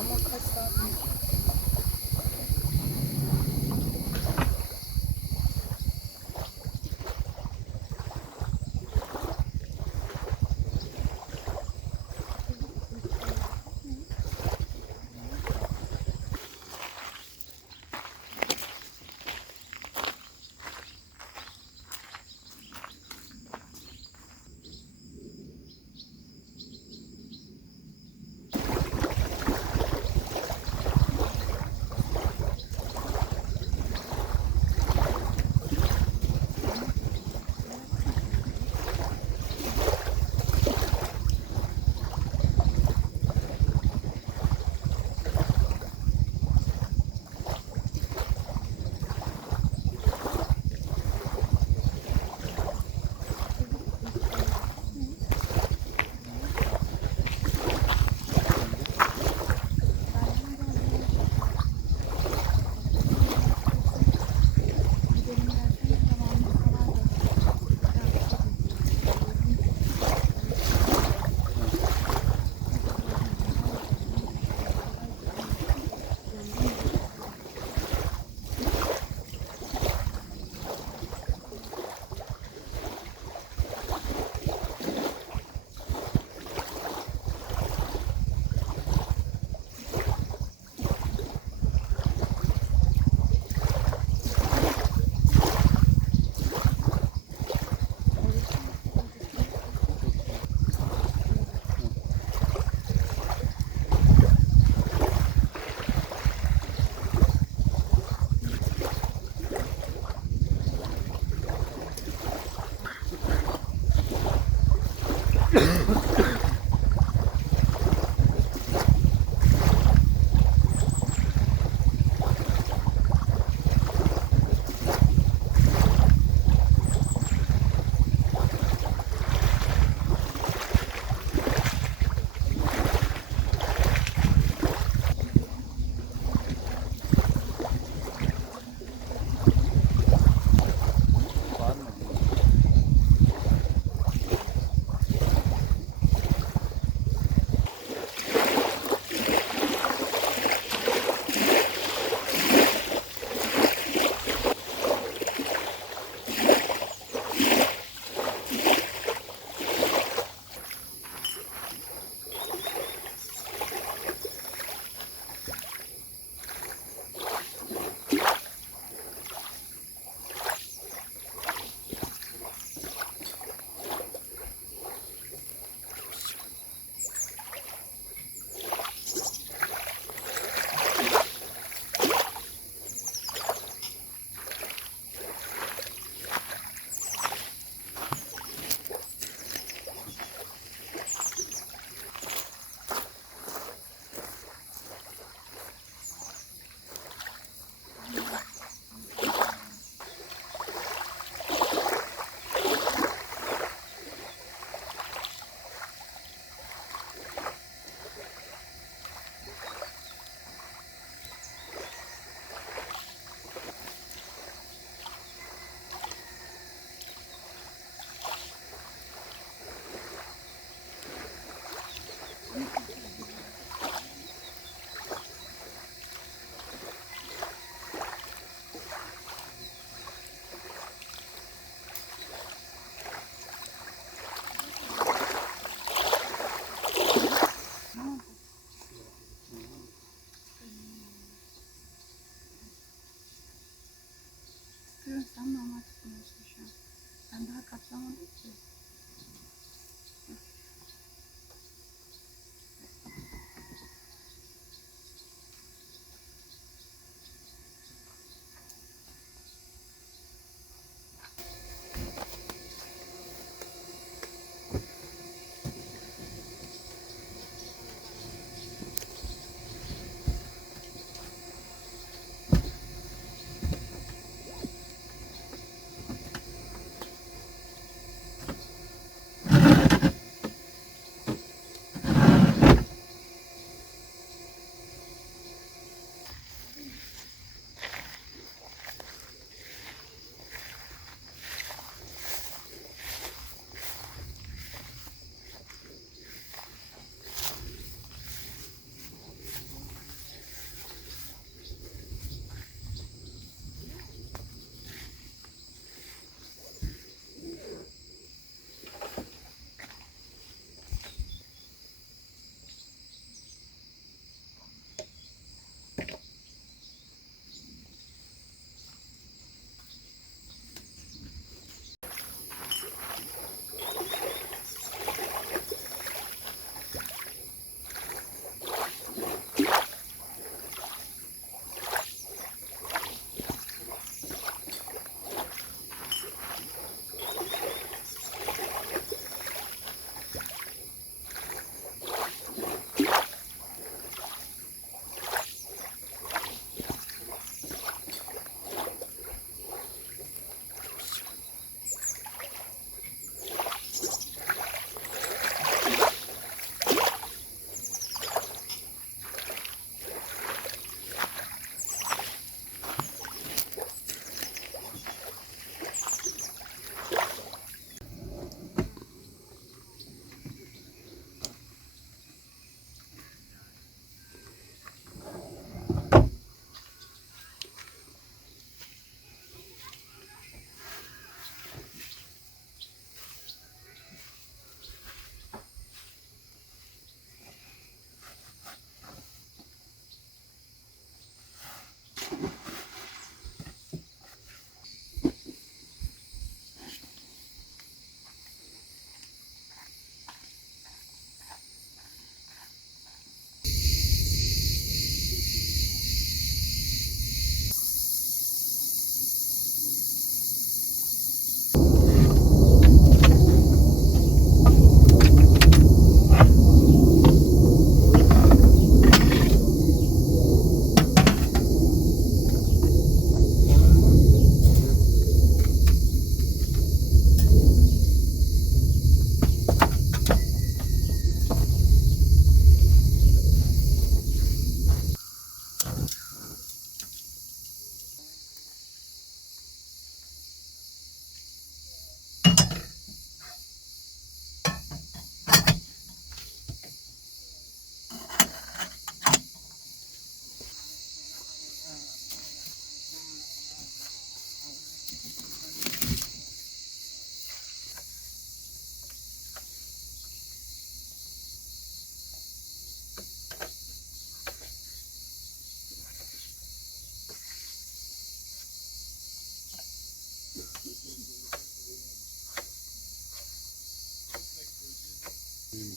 Ama kaç saat?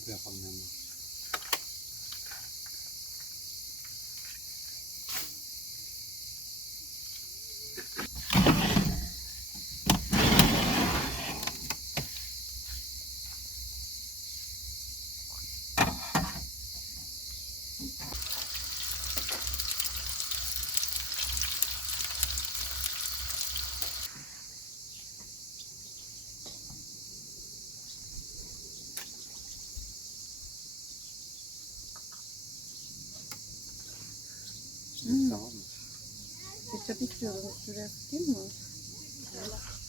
这方面吗？Hı. Tamam mı? Ketçap istiyorum. Şuraya sıkayım mı? Allah.